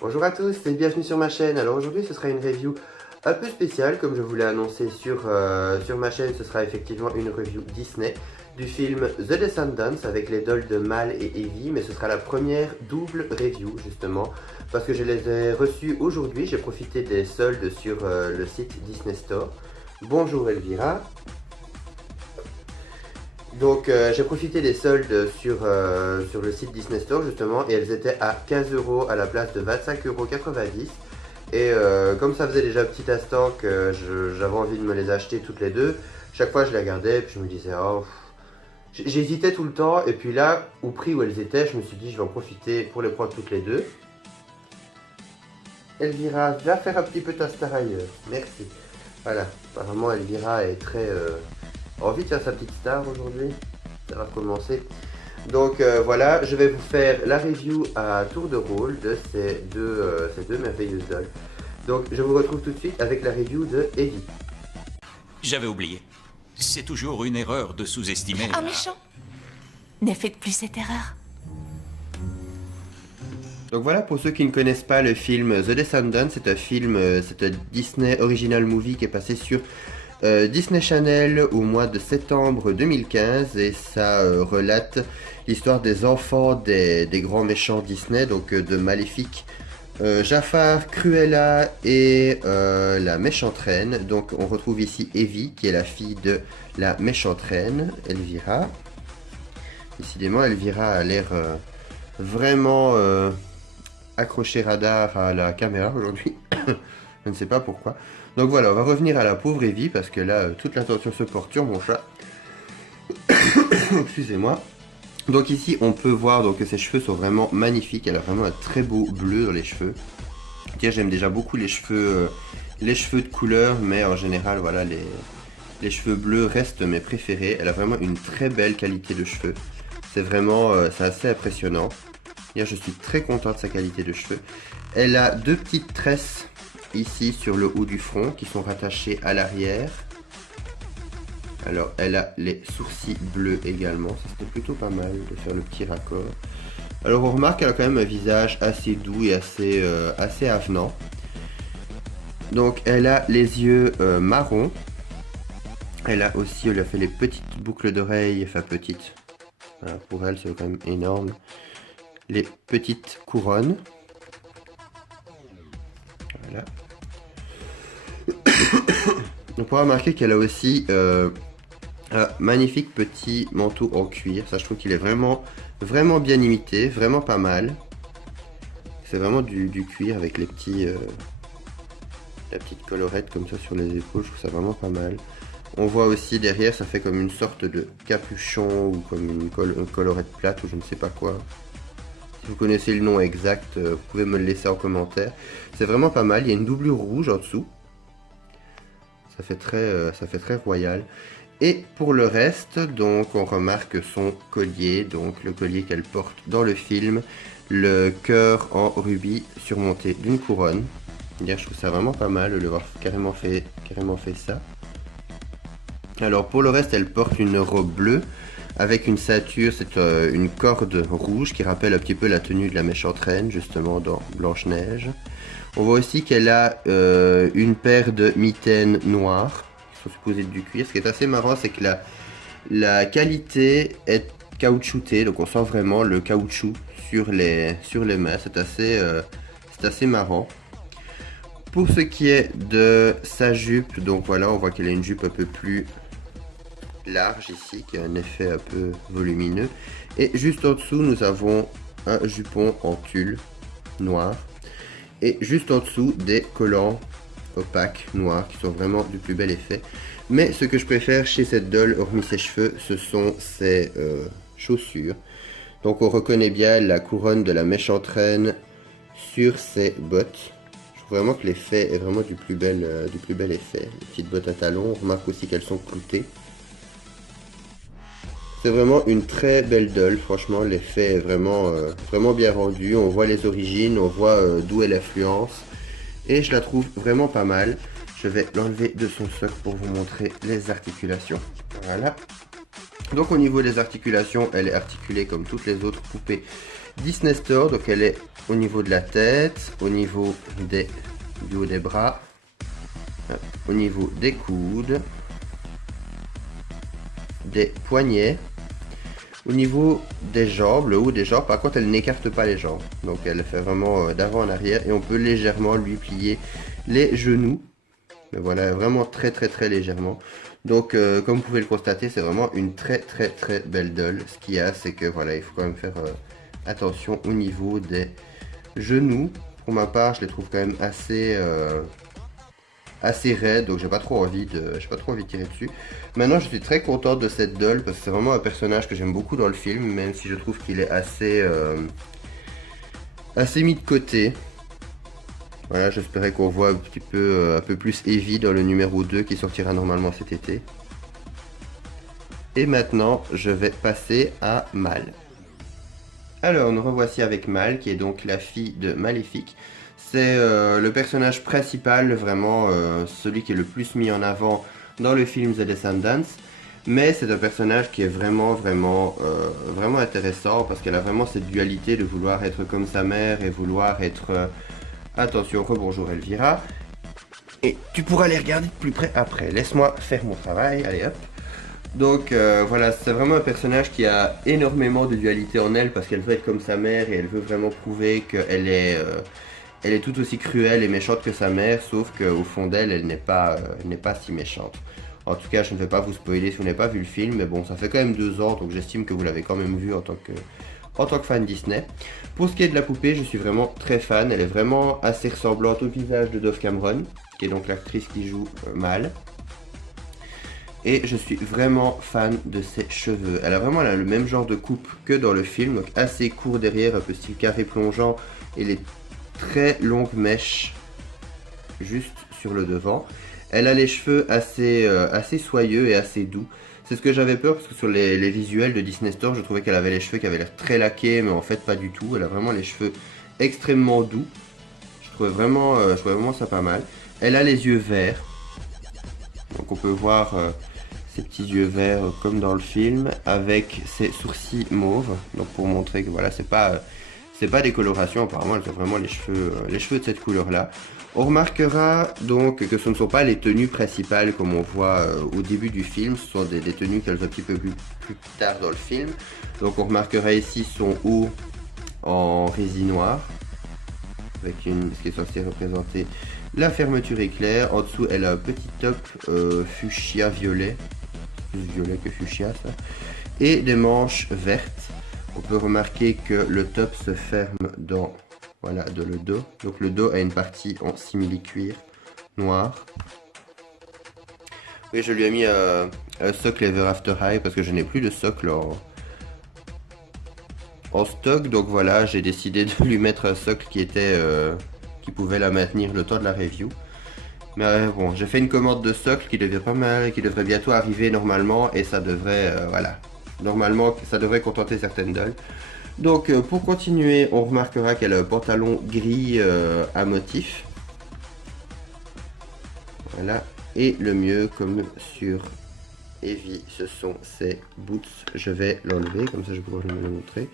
Bonjour à tous et bienvenue sur ma chaîne. Alors aujourd'hui ce sera une review un peu spéciale comme je vous l'ai annoncé sur ma chaîne. Ce sera effectivement une review Disney du film The Descendants avec les dolls de Mal et Evie. Mais ce sera la première double review justement parce que je les ai reçus aujourd'hui. J'ai profité des soldes sur le site Disney Store. Bonjour Elvira. Donc j'ai profité des soldes sur le site Disney Store justement et elles étaient à 15 € à la place de 25,90 €. Et comme ça faisait déjà un petit instant que j'avais envie de me les acheter toutes les deux, chaque fois je les regardais et puis je me disais oh, j'hésitais tout le temps et puis là au prix où elles étaient je me suis dit je vais en profiter pour les prendre toutes les deux. Elvira, va faire un petit peu ta star ailleurs, merci. Voilà, apparemment Elvira est très envie de faire sa petite star aujourd'hui. Ça va commencer. Donc voilà, je vais vous faire la review à tour de rôle de ces deux merveilleuses dolls. Donc je vous retrouve tout de suite avec la review de Evie. J'avais oublié. C'est toujours une erreur de sous-estimer. Un méchant. Ne faites plus cette erreur. Donc voilà, pour ceux qui ne connaissent pas le film The Descendants, c'est un Disney Original Movie qui est passé sur Disney Channel au mois de septembre 2015 et ça relate l'histoire des enfants des grands méchants Disney, donc de Maléfique, Jafar, Cruella et la méchante reine. Donc on retrouve ici Evie qui est la fille de la méchante reine, Elvira. Décidément Elvira a l'air vraiment accroché radar à la caméra aujourd'hui. Je ne sais pas pourquoi. Donc voilà, on va revenir à la pauvre Evie parce que là, toute l'attention se porte sur mon chat. Excusez-moi. Donc ici, on peut voir donc, que ses cheveux sont vraiment magnifiques. Elle a vraiment un très beau bleu dans les cheveux. J'aime déjà beaucoup les cheveux de couleur, mais en général, voilà, les cheveux bleus restent mes préférés. Elle a vraiment une très belle qualité de cheveux. C'est vraiment, c'est assez impressionnant. Je suis très content de sa qualité de cheveux. Elle a deux petites tresses ici sur le haut du front qui sont rattachées à l'arrière. Alors elle a les sourcils bleus également, ça c'était plutôt pas mal de faire le petit raccord. Alors on remarque qu'elle a quand même un visage assez doux et assez avenant. Donc elle a les yeux marrons. Elle a aussi, elle a fait les petites boucles d'oreilles, enfin petites, voilà, pour elle c'est quand même énorme. Les petites couronnes. Voilà. On pourra remarquer qu'elle a aussi un magnifique petit manteau en cuir. Ça, je trouve qu'il est vraiment bien imité, vraiment pas mal. C'est vraiment du cuir avec les petits, la petite collerette comme ça sur les épaules. Je trouve ça vraiment pas mal. On voit aussi derrière, ça fait comme une sorte de capuchon ou comme une collerette plate ou je ne sais pas quoi. Si vous connaissez le nom exact, vous pouvez me le laisser en commentaire. C'est vraiment pas mal. Il y a une doublure rouge en dessous. Ça fait très royal. Et pour le reste, donc on remarque son collier, donc le collier qu'elle porte dans le film, le cœur en rubis surmonté d'une couronne. Je trouve ça vraiment pas mal de l'avoir carrément fait ça. Alors pour le reste, elle porte une robe bleue avec une ceinture, c'est une corde rouge qui rappelle un petit peu la tenue de la méchante reine justement dans Blanche-Neige. On voit aussi qu'elle a une paire de mitaines noires qui sont supposées être du cuir. Ce qui est assez marrant, c'est que la qualité est caoutchoutée, donc on sent vraiment le caoutchouc sur les mains. C'est assez marrant. Pour ce qui est de sa jupe, donc voilà, on voit qu'elle a une jupe un peu plus large ici, qui a un effet un peu volumineux. Et juste en dessous, nous avons un jupon en tulle noir. Et juste en dessous, des collants opaques noirs qui sont vraiment du plus bel effet. Mais ce que je préfère chez cette doll, hormis ses cheveux, ce sont ses chaussures. Donc on reconnaît bien la couronne de la méchante reine sur ses bottes. Je trouve vraiment que l'effet est vraiment du plus bel effet. Les petites bottes à talons, on remarque aussi qu'elles sont cloutées. C'est vraiment une très belle doll, franchement l'effet est vraiment bien rendu, on voit les origines, on voit d'où est l'influence et je la trouve vraiment pas mal. Je vais l'enlever de son socle pour vous montrer les articulations, voilà. Donc au niveau des articulations, elle est articulée comme toutes les autres poupées Disney Store, donc elle est au niveau de la tête, au niveau du haut des bras, au niveau des coudes, des poignets, au niveau des jambes, le haut des jambes. Par contre, elle n'écarte pas les jambes, donc elle fait vraiment d'avant en arrière, et on peut légèrement lui plier les genoux, mais voilà, vraiment très légèrement. Donc comme vous pouvez le constater, c'est vraiment une très belle doll. Ce qu'il y a, c'est que voilà, il faut quand même faire attention au niveau des genoux. Pour ma part, je les trouve quand même assez raides, donc j'ai pas trop envie de tirer dessus. Maintenant, je suis très content de cette doll parce que c'est vraiment un personnage que j'aime beaucoup dans le film, même si je trouve qu'il est assez mis de côté. Voilà, j'espérais qu'on voit un peu plus Evie dans le numéro 2 qui sortira normalement cet été. Et maintenant, je vais passer à Mal. Alors, nous revoici avec Mal, qui est donc la fille de Maléfique. C'est le personnage principal, vraiment celui qui est le plus mis en avant dans le film The Descendants. Mais c'est un personnage qui est vraiment intéressant parce qu'elle a vraiment cette dualité de vouloir être comme sa mère et vouloir être... Attention, rebonjour Elvira. Et tu pourras les regarder de plus près après. Laisse-moi faire mon travail, allez hop. Donc voilà, c'est vraiment un personnage qui a énormément de dualité en elle parce qu'elle veut être comme sa mère et elle veut vraiment prouver qu'elle est tout aussi cruelle et méchante que sa mère, sauf qu'au fond d'elle, elle n'est pas si méchante. En tout cas, je ne vais pas vous spoiler si vous n'avez pas vu le film, mais bon, ça fait quand même 2 ans, donc j'estime que vous l'avez quand même vu en tant que fan Disney. Pour ce qui est de la poupée, je suis vraiment très fan. Elle est vraiment assez ressemblante au visage de Dove Cameron, qui est donc l'actrice qui joue Mal. Et je suis vraiment fan de ses cheveux. Elle a vraiment le même genre de coupe que dans le film, donc assez court derrière, un peu style carré plongeant, et les très longues mèches juste sur le devant. Elle a les cheveux assez soyeux et assez doux. C'est ce que j'avais peur parce que sur les visuels de Disney Store, je trouvais qu'elle avait les cheveux qui avaient l'air très laqués, mais en fait pas du tout. Elle a vraiment les cheveux extrêmement doux. Je trouvais vraiment ça pas mal. Elle a les yeux verts. Donc on peut voir ses petits yeux verts comme dans le film, avec ses sourcils mauves. Donc pour montrer que voilà, c'est pas des colorations, apparemment elle a vraiment les cheveux de cette couleur là. On remarquera donc que ce ne sont pas les tenues principales comme on voit au début du film, ce sont des tenues qu'elles ont un petit peu plus tard dans le film. Donc on remarquera ici son haut en résine noire, avec ce qui est censé représenter la fermeture éclair. En dessous elle a un petit top fuchsia violet, plus violet que fuchsia ça, et des manches vertes. On peut remarquer que le top se ferme dans le dos. Donc le dos a une partie en simili-cuir noir. Oui, je lui ai mis un socle Ever After High parce que je n'ai plus de socle en stock. Donc voilà, j'ai décidé de lui mettre un socle qui pouvait la maintenir le temps de la review. Mais bon, j'ai fait une commande de socle qui devient pas mal, qui devrait bientôt arriver normalement, et ça devrait, normalement, ça devrait contenter certaines dolls. Donc pour continuer, on remarquera qu'elle a un pantalon gris à motif. Voilà. Et le mieux, comme sur Evie, ce sont ses boots. Je vais l'enlever, comme ça je pourrai vous le montrer.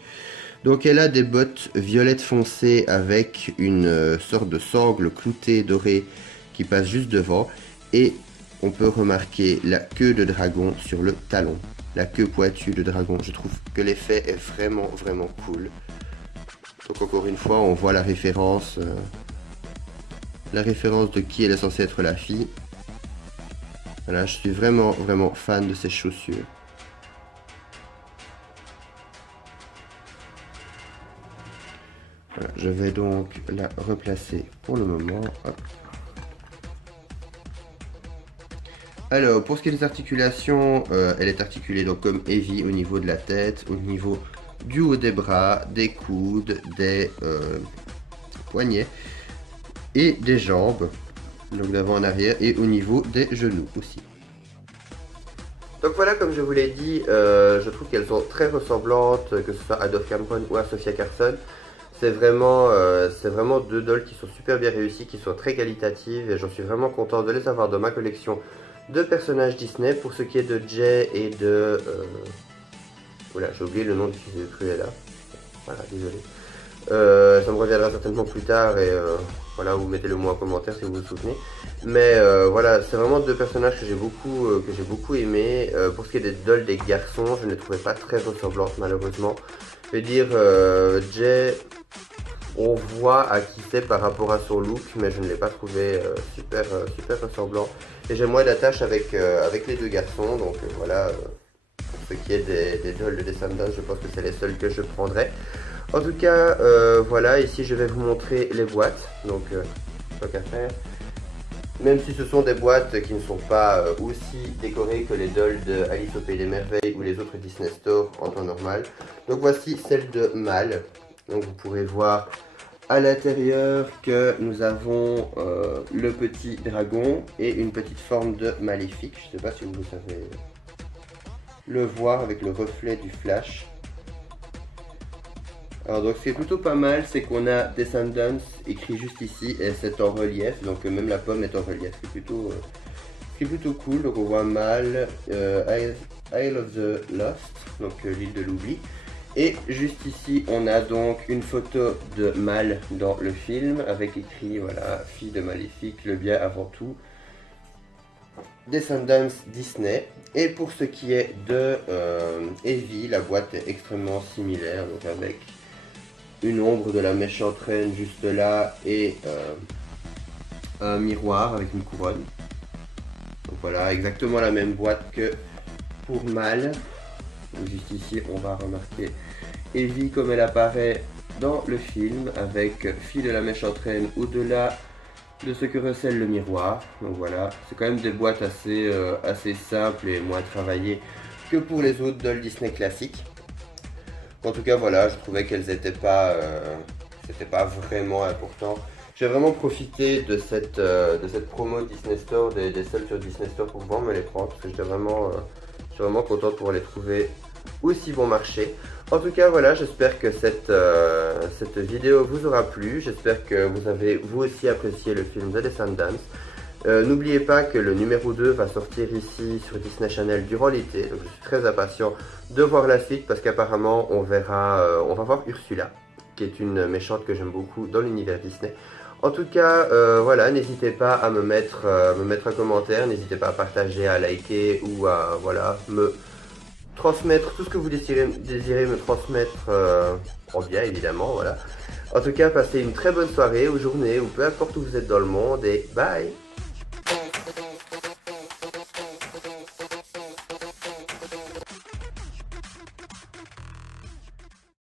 Donc elle a des bottes violettes foncées avec une sorte de sangle cloutée dorée qui passe juste devant. Et on peut remarquer la queue de dragon sur le talon. La queue pointue de dragon. Je trouve que l'effet est vraiment cool. Donc encore une fois, on voit la référence de qui elle est censée être la fille. Voilà, je suis vraiment fan de ces chaussures. Voilà, je vais donc la replacer pour le moment. Hop. Alors, pour ce qui est des articulations, elle est articulée donc comme Evie au niveau de la tête, au niveau du haut des bras, des coudes, des poignets et des jambes, donc d'avant en arrière, et au niveau des genoux aussi. Donc voilà, comme je vous l'ai dit, je trouve qu'elles sont très ressemblantes, que ce soit à Dove Cameron ou à Sofia Carson. C'est vraiment 2 dolls qui sont super bien réussies, qui sont très qualitatives, et j'en suis vraiment content de les avoir dans ma collection de personnages Disney. Pour ce qui est de Jay et de... Voilà, j'ai oublié le nom du fils de Cruella. Voilà, désolé. Ça me reviendra certainement plus tard et voilà, vous mettez le mot en commentaire si vous vous souvenez. Mais voilà, c'est vraiment deux personnages que j'ai beaucoup aimé. Pour ce qui est des dolls des garçons, je ne les trouvais pas très ressemblantes malheureusement. Je veux dire, Jay, on voit à qui c'est par rapport à son look, mais je ne l'ai pas trouvé super ressemblant. Et j'ai moins d'attache avec les deux garçons, donc voilà, pour ce qui est des dolls de Descendants, je pense que c'est les seuls que je prendrai. En tout cas, voilà, ici je vais vous montrer les boîtes, donc pas qu'à faire. Même si ce sont des boîtes qui ne sont pas aussi décorées que les dolls de Alice au Pays des Merveilles ou les autres Disney Store en temps normal. Donc voici celle de Mal. Donc vous pourrez voir à l'intérieur que nous avons le petit dragon et une petite forme de maléfique. Je ne sais pas si vous savez le voir avec le reflet du flash. Alors donc ce qui est plutôt pas mal, c'est qu'on a Descendants écrit juste ici et c'est en relief, donc même la pomme est en relief, ce qui est plutôt cool. Donc on voit Mal, Isle of the Lost, donc l'île de l'oubli. Et juste ici on a donc une photo de Mal dans le film avec écrit voilà, fille de maléfique, le bien avant tout. Descendants Disney. Et pour ce qui est de Evie, la boîte est extrêmement similaire, donc avec une ombre de la méchante reine juste là et un miroir avec une couronne. Donc voilà, exactement la même boîte que pour Mal. Donc juste ici on va remarquer Evie comme elle apparaît dans le film avec fille de la méchante reine au-delà de ce que recèle le miroir. Donc voilà, c'est quand même des boîtes assez simples et moins travaillées que pour les autres dolls Disney classiques. En tout cas voilà, je trouvais qu'elles n'étaient pas, c'était pas vraiment important. J'ai vraiment profité de cette promo Disney Store, des soldes sur Disney Store pour pouvoir me les prendre parce que j'étais vraiment content pour les trouver aussi bon marché. En tout cas voilà, j'espère que cette vidéo vous aura plu, j'espère que vous avez vous aussi apprécié le film The Descendants. N'oubliez pas que le numéro 2 va sortir ici sur Disney Channel durant l'été, donc je suis très impatient de voir la suite parce qu'apparemment on va voir Ursula, qui est une méchante que j'aime beaucoup dans l'univers Disney. En tout cas, voilà, n'hésitez pas à me mettre un commentaire, n'hésitez pas à partager, à liker ou à voilà, me transmettre tout ce que vous désirez me transmettre en bien évidemment, voilà. En tout cas, passez une très bonne soirée ou journée ou peu importe où vous êtes dans le monde et bye!